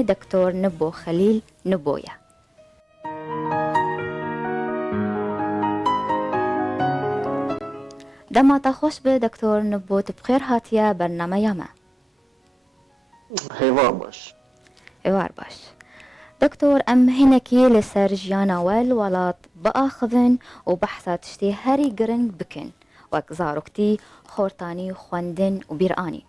أمي دكتور نبو خليل نبويا. دما تخوش به دكتور نبو تبخير هاتيا برنامج ياما. هیوار باش. هیوار باش. دكتور أم هناكي لسرجيانا والولات بآخذن وبحثات تشتي هاري قرنج بكن وكزاروكتي خورتاني خواندن وبيراني.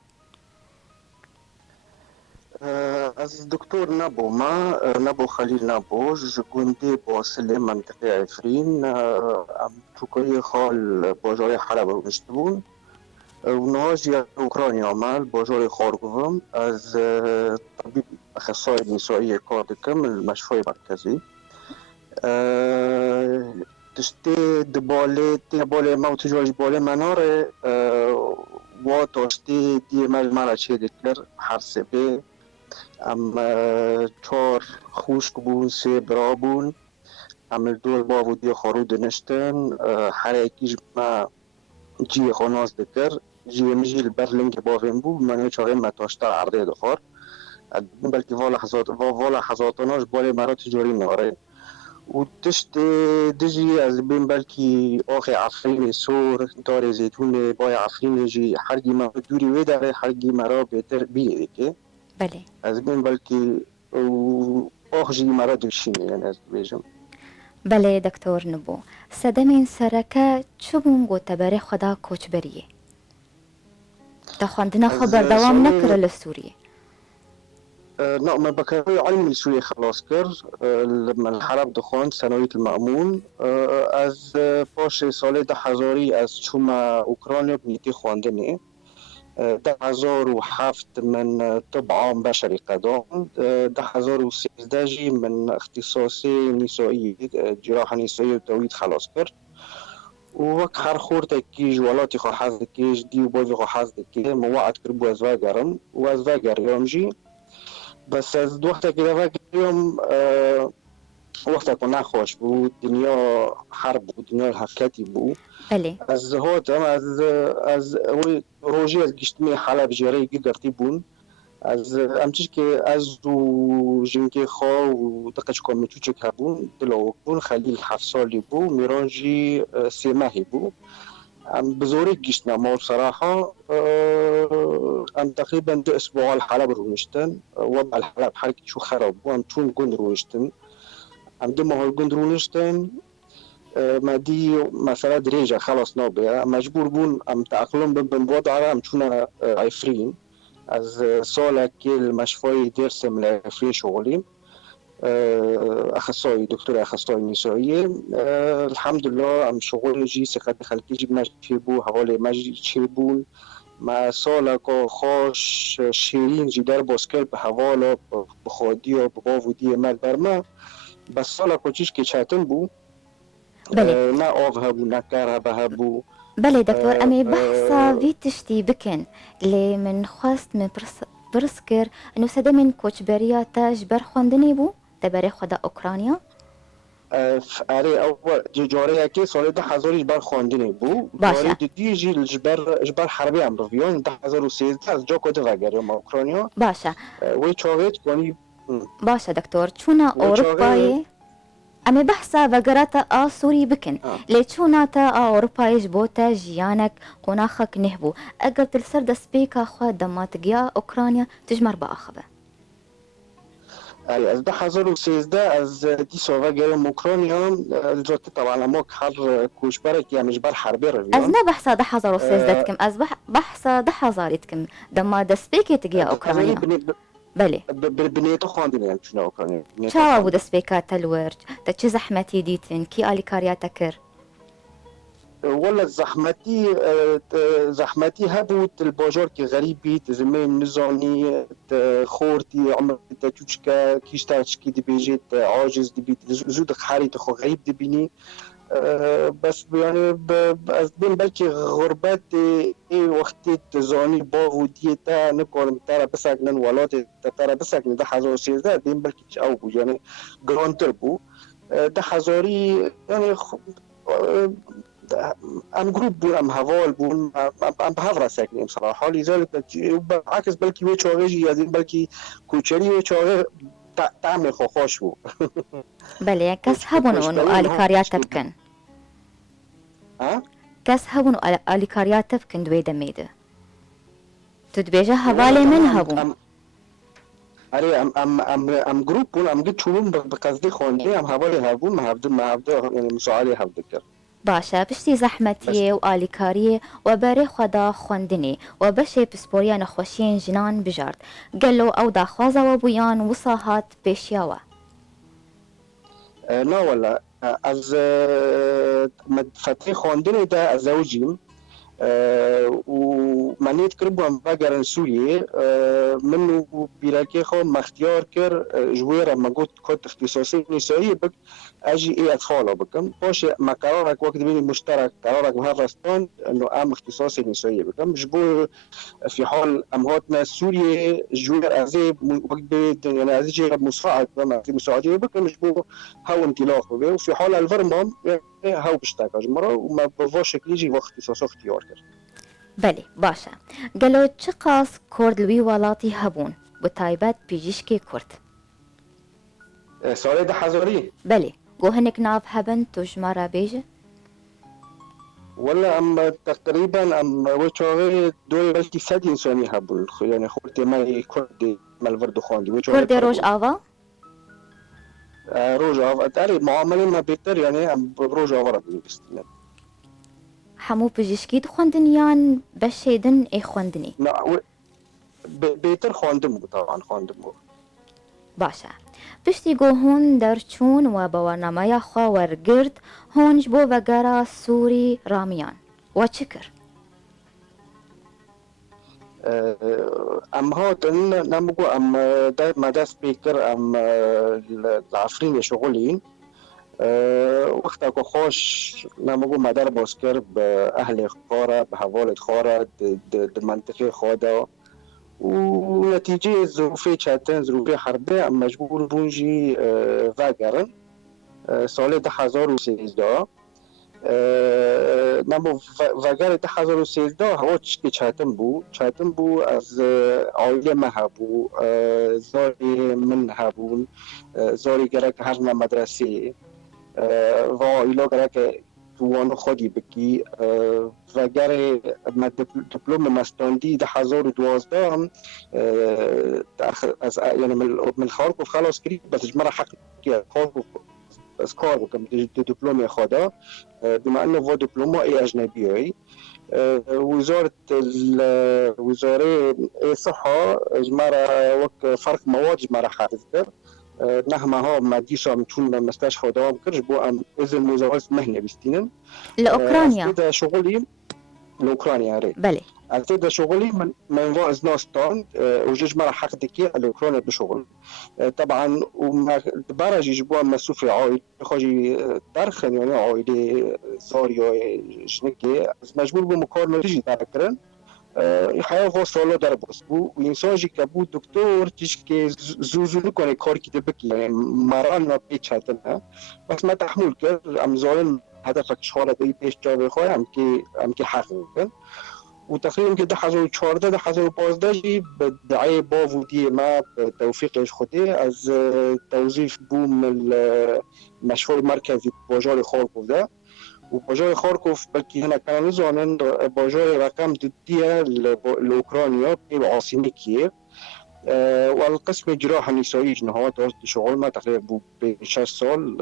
از دکتر نبو ما نبو خلیل نبو جگونده با سل منطقه عفرین ام توکری خال باجای حلب رو نشتبون و نهاجی اوکراینی عمل باجای خارگوهم از طبیب اخصای نسایی کار دکم المشفای مرکزی تشتی دباله ما و تجاج باله مناره و تشتی دی مجمع چه دکر هر سبه ام چهار خوشک بون سه برا بون ام دو با و دی خارو دنشتن هر یکیش ما جی خاناز دکر جی مجیل برلنگ باویم بو من چاقیم متاشتر عرضه دخار بلکه والا حضاتاناش باله مرا تجاری ناره و تشت دجی از بین بلکه آخه عفرین سور دار زیتون بای عفرین جی هرگی ما دوری وی داره هرگی مرا بهتر بیه که بله از بین بلکه آخ جی مرا دشینه یعنی از بیجم. بله دكتور نبو سدمين سركا چبون گو تباري خدا کوچ بریه تخواندنا خبر دوام نکره لسوریه. نه ما بکره علمی سوری خلاص کرد لما الحرب دخوان ثانویت المأمون از پاش سال 2000 از چوم اوکراینیا بنیتی خواندنه 2007 من طب عام بشري قدام 2013 جي من اختصاصي نسائي جراحة نسائية وتوليد خلاص كر ووك هر خورتا كيج ولاتي خو حزد كيج دي وبوزي خو حزد كي موعد كربو ازواجرم وازواجر يوم جي بس از دوحتا كده واجر يوم وقتا كنا خوش بو دنيا حرب بو دنيا الحفلاتي بو بله از هات از روژی از گشتمی حلب جری گرتی بون از امچش که از دو جنگی خوا و دقیق کمیتو چک بون دلو بون خلیل 7 سالی بو میرانجی 3 ماهی بو ام بزوری گشتنا ما بصراحة ام تقريبا 2 اسبوع الحلب رونشتن وضع الحلب حركي شو خرب وام تون قند رونشتن ام دم هول قند رونشتن ما دي مسألة دريجة خلاص نوبة مجبور بون ام تأقلم بوضع ام تشونا عفرين از سال كيل مشفاي درسم لعفرين شغلي اخصائي دكتور اخصائي نسائي الحمد لله ام شغل جي سقط خلقي جي ماشي بو حوالي ماجي تشيبون ما سال كو خوش شيرين جي در بوسكل بحوالا بخودي وبغاودي مال برما بس سال كو چيش كي چاتن بو بله نه آب هبو نه کار هبو بله دكتور أمي بحثا في تشتي بكن اللي من خواست من برسكر إنه سدمين كوچ بريا تاج برخواندني بو تباري خدا أوكرانيا. اره اول جاره که سال 2000 بر خواندنی بو جاره دیگه جبر حربی هم رویان 2013 از جا کده وگریم اوکراینیا باشا وی چاوید کنی باشا دكتور چونا أوروباي أمي بحثا وقراتا سوري بكن ليتشونا تا أوروبايش بوتا جيانك قناخك نهبو أقل تلسر دسبيكا خوا دماتقيا أوكرانيا تجمر بآخبه از 2013 از دی سووا گرم اوکراینیا الجوت طبعا اماك حر كوشبرك يعني جبر حربي رجيان از نه بحثا 2013 دكم از بحثا 2000 دكم دما دسبيكي تقيا أوكرانيا بله بنيتو خواندني يعني شنو اوكرانيا شاو دسبيكا تلورج تچ زحمتي ديتن كي آلي كاريا تكر ولا زحمتي هبوت الباجار كي غريبي زمان نزاني خورتي عمر تاتوشكا كيشتاچكي دي بيجيت عاجز دي بيت زود خاري تخو غريب دي بيني بس يعني از بين بلكي غربت اي وقت تزاني باغ وديتا نكون ترى بسكن ولات ترى بسكن ده حزو سيزا بين بلكي او يعني جرانتر بو ده حزاري يعني ام جروب بون ام هوال بون ام بهفرة ساكنين بصراحة. لذلك بالعكس بلكي وي چاغيجي يازين بلكي كوچري وي چاغي تعمل خوخوش بو. بله کس هبون اونو آلیکاریات بکن کس هبون آلیکاریات بکن دوی دمیده تدبیجه حوالی من هبون اره ام جروب بون ام گید چونون بقصدی خونده ام حوالی هبون محبده یعنی مساعده هبده کرد. باشا پشتی زحمتیه و آلیکاریه و بری خدا خوندنی و بشه پسپوریا نخوشین جنان بجارد گلو او داخوازه و بویان وصاحات پیشیاوه لا والله از فتره خواندن ده از زوجیم و منیت کربوام بگرن سوریه منو بیراکی خو مختیار کر جویره مگوت کت اختصاصی نسایی بک اجي ايه اطفاله بكم باش ما قرارك وقت بيني مشترك قرارك بهالرستان انه ام اختصاصي نسائيه بكم جبور في حال امهاتنا سوريا جوير ازي وقت بيد يعني ازي جي مساعد ما في مساعدين بكم جبور هاو انطلاق به وفي حال الفرمان هاو بشتاق جمره وما بفوش شكل يجي وقت اختصاص اختيار كر. بله باشا قالوا چقاس كرد لوي ولاتي هبون بتايبات بيجيشكي كرد سالي ده حزاري بله گو هنك ناف هبن تجمارا بيجي ولا ام تقريبا ام وچاغي دوي بلكي 100 انساني هبون يعني خورتي ماي كردي مالورد خواندي كردي روج آوا روج آوا تاري معاملة ما بيتر يعني ام روج آوا ربي بستناد حمو بيجيشكي دخوندن يان بشيدن اي خوندني لا بيتر خواندم طبعا خواندم باشا پشتی گو هون درچون و بورنامه خواور گرد هونج بو وگرا سوری رامیان و چکر ام هاتن نمگو ام ما دست بيكر ام العفرين شغلين وقتا کو خوش نمگو مدر باسکر به اهل خارا به حوالت خارا د منطقه خوادا ونتيجة ظروفي چاتن ظروفي حربه ام مجبور بونجي وگرن سال 2013 نمو وگر 2013 هوا چی چاتم بو از عائله ما هبو زاری من هبون زاری گرک هر مدرسه و عائله گرک وان خودی بکی وگر دیپلم مستاندی 2012 هم از یعنی من خارکوف خلاص کرد بس جمره حق خارکوف از کار بکنم دیپلم خدا بما انه هو دیپلم ای اجنبی وزاره الصحه جمره وك فرق مواد جمره حافظ در نهما ها ماديشا متون مستشفى دوام كرج بو ام اذن مزاوز مهنه بستينن لاوكرانيا هذا شغلي لاوكرانيا ريت بله هذا شغلي من واز ناستان وجوج مرة حق دكي لاوكرانيا بشغل طبعا وما برج يجبوا مسوفي عائله خاجي درخن يعني عائله ساريا شنكي مجبور بمقارنه تجي تذكرن حياه خو سالا در باس بو و انسان جی که بود دکتر تیش که زوزو کنه کار کده بکی یعنی مران نا پیچتن ها بس ما تحمل کرد ام ظالم هدفك شغالة ای پیش جا بخواه هم که حق کن و تقریبا که 2014 2015 جی به دعای باودی ما توفیقش خوده از توظیف بوم مشروع مرکزی باجار خارکوف ده و باجار خارکوف بلکه هنا كانوا نزانن باجار رقم ددية لأوكرانيا بعاصمة كييف والقسم الجراحة النسائية جنهات شغل ما تقريبا بين 6 سال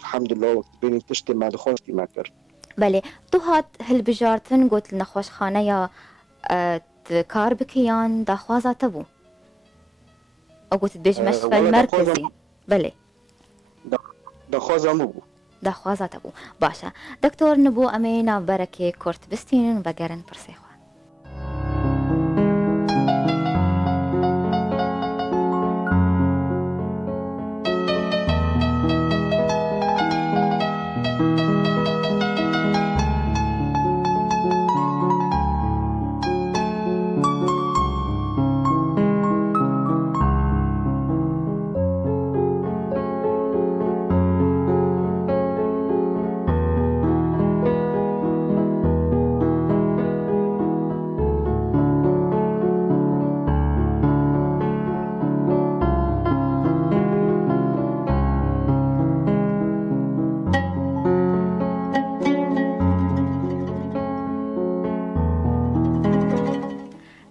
الحمد لله وقت بين تشتي ما دخلتي ما كر بله تو هات هل بجارتن قلت لنخوش خانه یا کار بکیان داخوازه تبو او قلت بيج مشفى المركزي بله داخوازه مبو داخوازه تبو باشا دكتور نبو امينا بركه كورت بستين وقرن برسيخو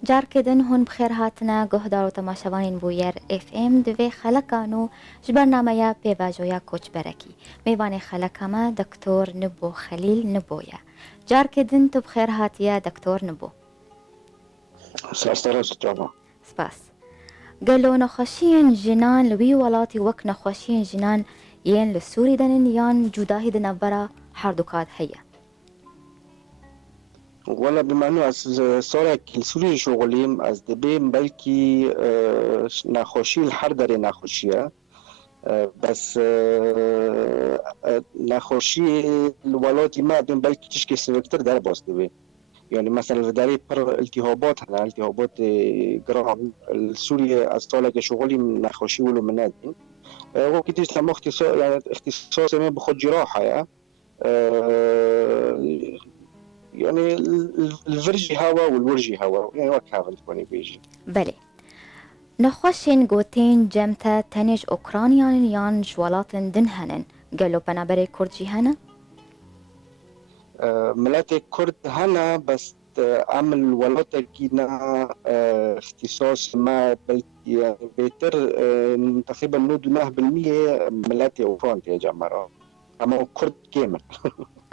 جار كدن هون بخير هاتنا قهدار وتماشوانين بوير اف ام دوی خلقانو جبرنامه پیواجویا کوچ برکی میوان خلقاما دکتور نبو خلیل نبویا جار كدن تو بخير هاتيا دكتور نبو سپاس قالو نخشين جنان لوي ولاتي وك نخشين جنان ين لسوري دنن يان جداهي دن برا حردوكات هيا ولا بما انه از سال کلسوری شغلیم از دبیم بلکی نخوشی الحر داره نخوشیه بس نخوشی الولاتی ما دون بلکی تشكي سبكتر داره باز دبي يعني مثلا داري بر التهابات هنا التهابات جرام السوري از سال شغلي نخوشي ولو منادين وقت لما اختصاص يعني اختصاص ما بخد جراحه يعني الفرجي هوا والورجي هوا يعني وكافل تكوني بيجي بله نخوشين قوتين جمتا تنج أوكرانيان يان جوالاتن دنهنن قالوا بنابري كردجي هنا ملاتي كرد هنا بس عمل ولاتا كينا اختصاص ما يعني بيتر تقريبا نود 9% ملاتي أوكرانيا يا جماعة أما كرد كامل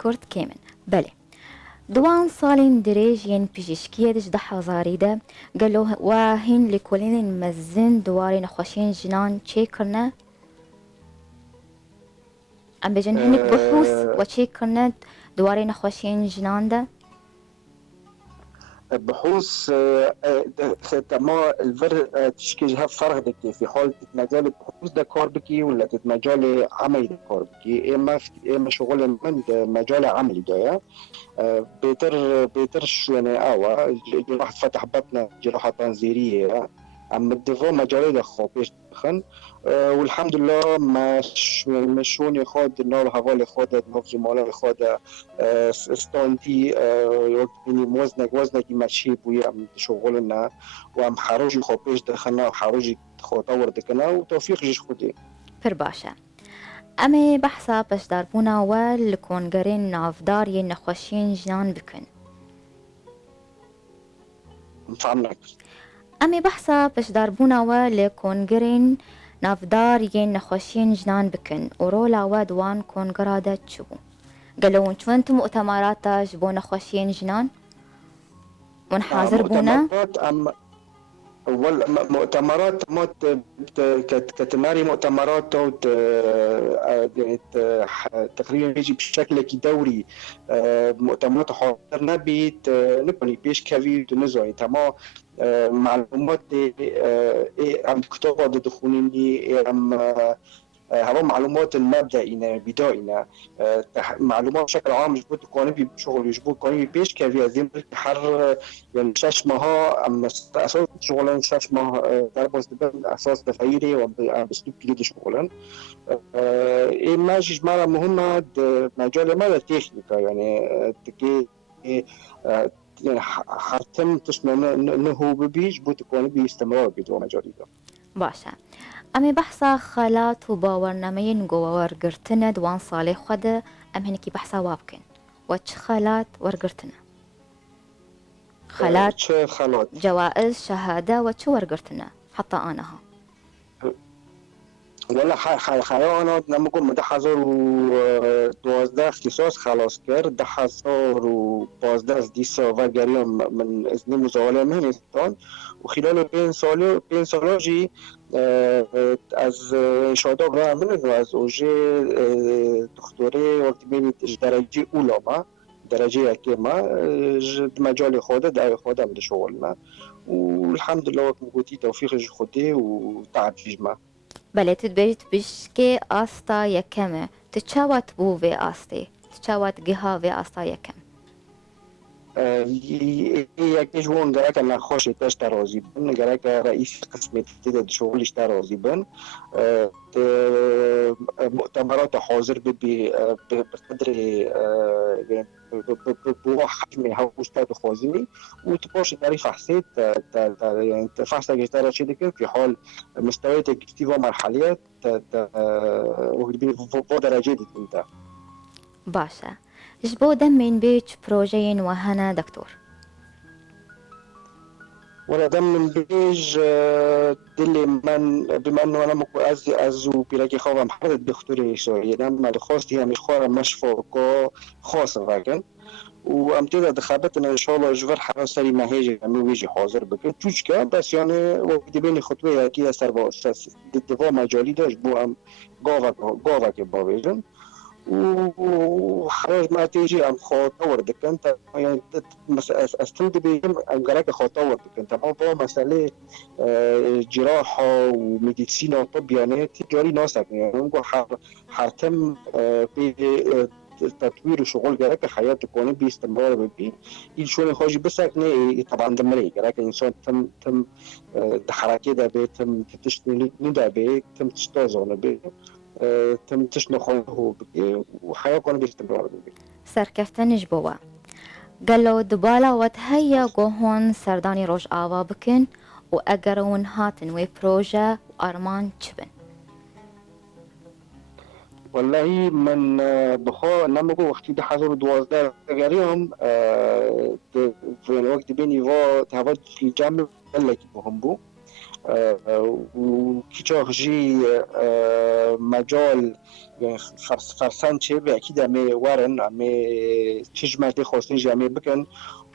كرد كامل بله دوان صالين دريج ين بيجيشكيه دش دحا زاريدا قالوا واهين لكولين مزن دواري نخوشين جنان چه کرنا ام بجن هنك بحوث وچه کرنا دواري نخوشين جنان ده بحوث ما الفر تشكيلها فرق دكتي في حال مجال بحوث ده كار بكي ولا مجال عملي ده كار بكي اما شغل من مجال عملي ده بيتر شو يعني جراحة فتح بطنة جراحة تنظيرية عم الدفاع مجالي ده خابش دخن والحمد لله مشون يخاد النار حوالي خادت نفس مالا خاد استانتي يعني وزنك ماشي بوي عم شغلنا وعم حروج خابش دخلنا وحروج خاطور دكنا وتوفيق جيش خودي باشا امي بحثا باش داربونا والكونغرين نافدار ين نخوشين جنان بكن فهمناك امي بحثا باش داربونا والكونغرين نافدار ين نخوشين جنان بكن ورولا وادوان كونغرا دا تشبو قالوا انتو مؤتمرات جبو نخوشين جنان ونحاضر بونا مؤتمرات كتماري مؤتمرات يعني تقريبا يجي بشكل دوري مؤتمرات حاضرنا بيت نبني بيش كافي نزوي تمام معلومات عم كتاب دخولني عم هوا معلومات المبدئية بدائنا معلومات بشكل عام جبوت قانوني بشغل جبوت قانوني بيش كافي زين حر يعني شاش مها أما أساس شغلان شاش مها درباز دبن أساس دفعيري وبسلوب جديد شغلان إيه ماجي مرة مهمة مجال ماذا تكنيكا يعني تكي يعني حتم تسمى إنه ببيج بوت قانوني بيستمر بدون مجال ده باشا امي بحثا خالات وباورنامين جوار قرتنا دوان صالح خدا ام هنكي بحثا وابكن وش خالات ورقرتنا خالات جوائز شهادة وش ورقرتنا حتى انها ولا حيوانات نمكن مده 2012 اختصاص خلاص کرد 2015 از دیسا و گریم من ازنی مزاوله مهنستان و خلال 5 سال جی از شادا گرامن و از اوجه دکتوره وقتی بینید درجه اولاما درجه یکیما مجال خوده دعوی خوده من شغلنا والحمد لله وقت مقوتي توفيق خودي وتعب فيجما بله تدبيت بشكي آستا يكمه تتشاوت بو في آستي تتشاوت جها في آستا يكم یکیش وون گرک نخوش تاش ترازی بن گرک رئیس قسمت تد شغلش ترازی بن مؤتمرات حاضر بقدر بحجم هاوش تاع خوازني وتباش تاريخ حسيت يعني تفحص تاع شيء في حال مستويات كتيبة مرحليات درجات انت باشا جبو دمين بيج بروجين وهنا دكتور ولا دم من بيج دلي من بما انه انا مكو ازو بلاقي خوفا محدد بختوري سوري لما الخوستي هم الخورة مش فوقو خاص راكن وامتدى دخابتنا ان شاء الله جبر حرا سري ما هيجي عمي ويجي حاضر بكن توشكا بس يعني وقت بيني خطوة كي سربا دفاع مجالي داش بو ام قوفا كبابيجن وحراج ما تيجي ام خاطور دك انت يعني استند بيهم ام قراك خاطور دك انت ما بو مسألة جراحة وميديسينا وطب يعني تجاري ناسك يعني نقول حرتم تطوير وشغل قراك حياتك وانا باستمرار ببي يشون خاجي بس اكني طبعا دمري قراك انسان تم حركة ده بي تم تشتري ندا بي تم تشتازون بي تم تشنخونه بكي وحياة كون باستمرار بكي سركفتن جبوا قالوا دبالا وتهيا قوهون سرداني روش آوا بكن وأقرون هاتن وي بروجا وأرمان تشبن. والله من بخوا نمكو وقتی ده 2012 غريهم في الوقت بيني فو تهبط في جامعة لكي بهم بو وكيشوخ جي مجال يعني فرسان شيء أكيد أمي وارن أمي تجمع دي خوستين جي أمي بكن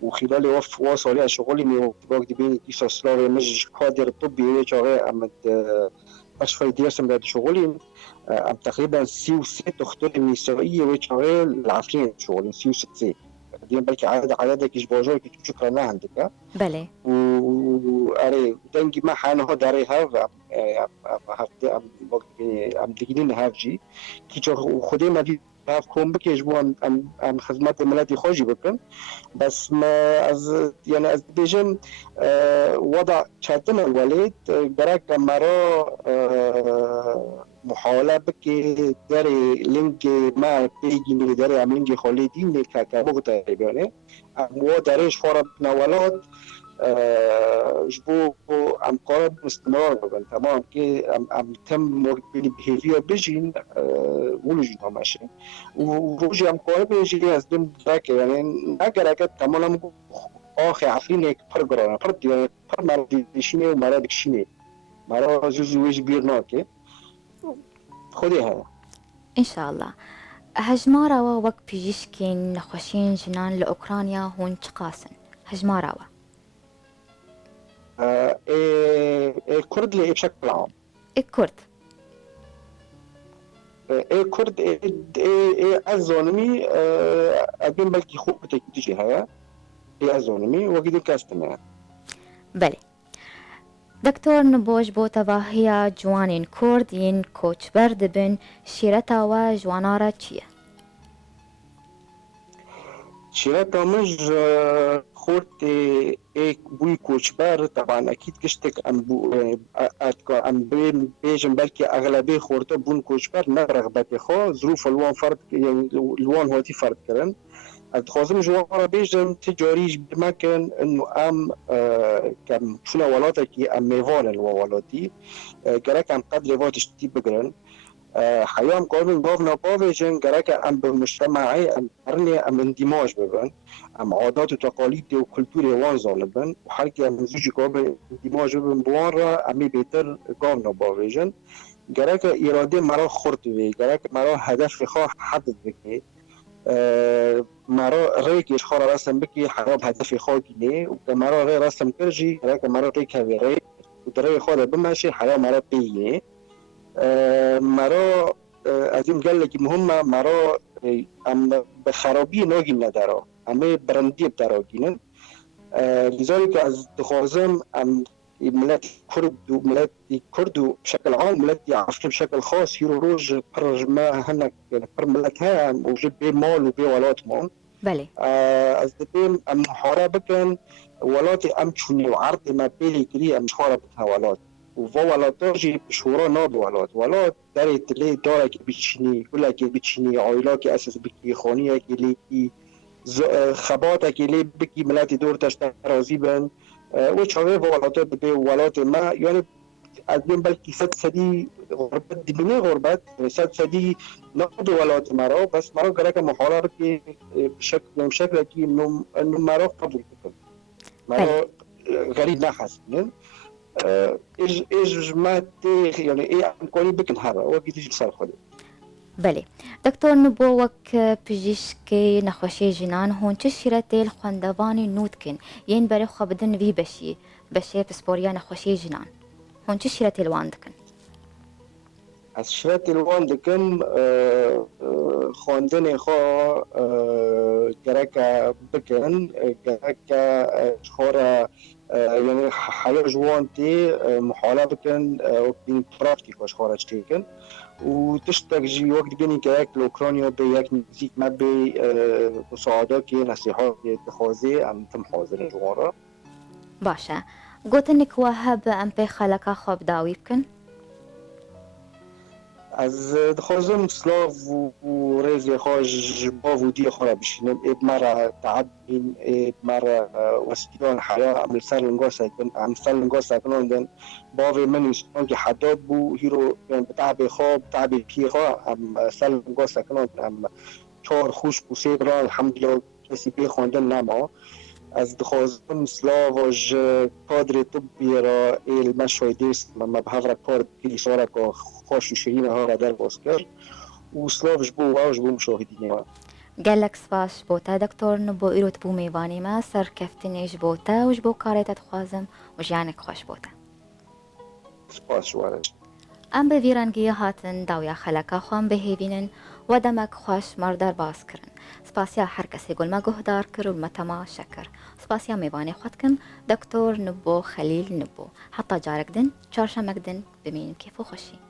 وخلال وصولي شغلي مي وقت بيني كيسو سلاوي مش قادر طبي شغل أمد أشفي ديرسم بعد شغلي أم تقريبا سيو ست أختار النسائية وشغل العصرين شغل سيو ست دي بلكي عددك إيش بوجود كي شكرا لها عندك بله وأري دنجي ما حانه هو داري هاف أم دقيقين هاف جي كي شو خدي ما دي هاف كوم بكي يجبو أم خدمات الملاتي خوجي بكن بس ما از يعني از بيجم وضع شاتنا الوليد براك مرة محاولة بكي داري لينك ما بيجي داري عم لينك خالدي نكا كبوغتا يعني مو داريش فورا بنوالات جبو ام قارب استمرار ببن تمام كي ام تم بهيفير بيجين ولجي ماشي وروجي ام قارب يجي از دم دراك يعني اگر تمام آخه عفرینه پر گرانه پر دیوانه پر مردیشینه و مردکشینه مرا زوزویش بیر ناکه خودی ها إن شاء الله هجمارا ووك بيجيشكين نخوشين جنان لأوكرانيا هون تقاسن هجمارا الكرد اللي بشكل عام الكرد الكرد الزونمي أبين بلكي خوب تيجي هيا الزونمي وقيد كاستمع بله دكتور نبوش بو تباهيا جوانين كوردين كوتش بردبن شيرتا و جوانارا چيه شيرتا مش خورت بوي كوچبر طبعا اكيد كشتك ام بيجن بلكي اغلبيه خورته بون كوچبر نرغبت خو ظروف الوان فرد الوان هوتي فرد كرن اتخوزم جوارا بيجن تجاريش بمكان انه ام كم شنو ولاتك ام ميفال الولاتي كراك ام قدر فاتش تي بقرن حيام قانون بافنا بافيجن جراك ام بالمجتمعي ام قرني ام اندماج ببن ام عادات وتقاليد وكلتوري وانزال بن وحركي ام زوجي قابل اندماج ببن بوارا امي بيتر قانون بافيجن جراك إرادة مرا خورت بي جراك مرا هدف خو حدد بكي مرا ريك خورا رسم بكي حراب هدف خو كني ومرا غير رسم كرجي جراك مرا ريك هذي ودري خورا بماشي حياة مرا بيه مرا از این گله که مهمه مرا ام به خرابی ناگیم نداره همه برندی بدراگینن لذلك از دخوازم ام ملت کرد و بشكل عام ملت عرفت بشكل خاص يرو روج برج ما هنك يعني بر ملتها وجد بي مال وبي ولات مون بله از دبیم ام محاربه کن ولات ام چونی و عرض ما بیلی کری ام محاربه ولات وولاتاجي بشورا ناد ولات داري تلي دارك بيتشني كلك بيتشني عائلك اساس بكي خانيك اللي خباتك اللي بكي ملاتي دور تشترازي بن وش هذا ولات بي ولات ما يعني أدين بالكي سد سدي غربت دبني غربت سد سدي ناد ولات مرا بس مرا كرك محاربة كي بشكل كي إنه مرا قبول مرا غريب نخستن إيج ما تيخ يعني إيه عم كوني بكن هذا وقت يجي صار خلي. بله دکتۆر نبووەک پزیشکی نەخۆشیی ژنان هۆن چ شیرەتێ لە خوێندەوانی نوتکن یەن بەرەو خۆ بدن وی بەشێ پسپۆریا نەخۆشیی ژنان هۆن چ شیرەتێ لەوان دکن از شرط الوان دکم خواندن خوا گرک بکن گرک خورا يعني حياة جوانتي محاولة بكن وبين براكتيك واش خارج تيكن وتشتاق جي وقت بيني كاك لأوكرانيا بياك نزيك ما بي مساعدة كي نصيحات اتخاذي عم تم حاضر جوارا باشە گوتنێک وە هەب ئەم پێی خەلەکە خۆ بداوی بکەن از دخوازم سلاف و ريزي خواج باف ودي خورا بشينم إب مرة تعبين إب مرة وسيلون حياة عم سلنقوسا يكون عندن بافي من يشتون كي حداد بو هيرو يعني بتعبي خواب بتعبي كي خوا عم سلنقوسا يكون عم چهار خوش بو سيبرا الحمد لله كسي بي خوندن نما از دخوازم سلاواج کادر طبی را المشاهدیست ما بهفرک کار پیلی سواره که خوش و شیرین ها را در باز کرد و سلاوش بو واوش بو مشاهدینی ها گەلک سپاس بۆ تا دکتۆر نبۆ ئیرۆت بوو میێوانیمە سەرکەفتنیش بۆ تا وش بۆ کارێتە دخوازم و ژیانێک خۆش بۆتە سپاس شوارش ئەم بە ڤیرانگیە هاتن داویا خەلەکە خۆم بهێبینن و دەمەک خۆش مەردەر باسکردن سپاسیا هەر کەسێک گوڵمە گوهدار کرد و مەتەما شەکر سپاسیا میێوانێ خوتکم دکتۆر نبۆ خەلیل نبۆ حتا جارێک دن چارشەمەک دن بمینن کێف و خۆشی